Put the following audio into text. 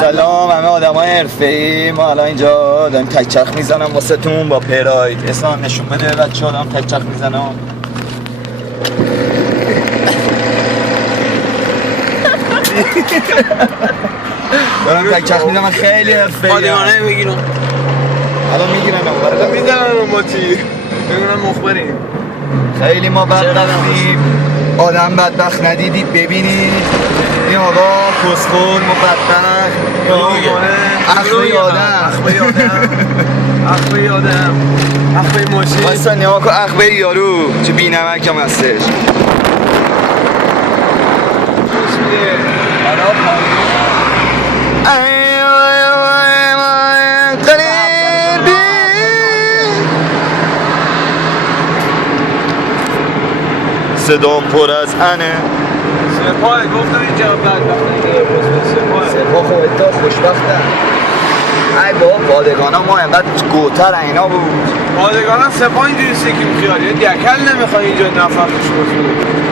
سلام همه آدمای حرفه‌ای. ما الان اینجا داریم تک چرخ میزنم واسه تون با پراید. اسلام نشون بده بچه‌ها دارم تک چرخ میزنم. دارم تک چرخ میزنم خیلی حرفه‌ای. آدمانه میگیرم. الان میگیرن الان میزنن ما چی؟ ببینم مخبریم. خیلی ما بدبختیم. آدم بدبخت ندیدید ببینید. این آقا کسخل مبدبخت اخوی آدم اخوی ماشین بایستا نیا کن اخوی یارو چه بی نمک هم هستش. صدام پر از انه سپاه گفتم اینجا بدبخت نگه سپاه خب تا خوشبختم. ای بابا پادگان ها ما اینقدر گوتر اینا بود. پادگان ها سپاه اینجوری سکیم خیالی دکل نمیخوای اینجا نفر توش بکنی.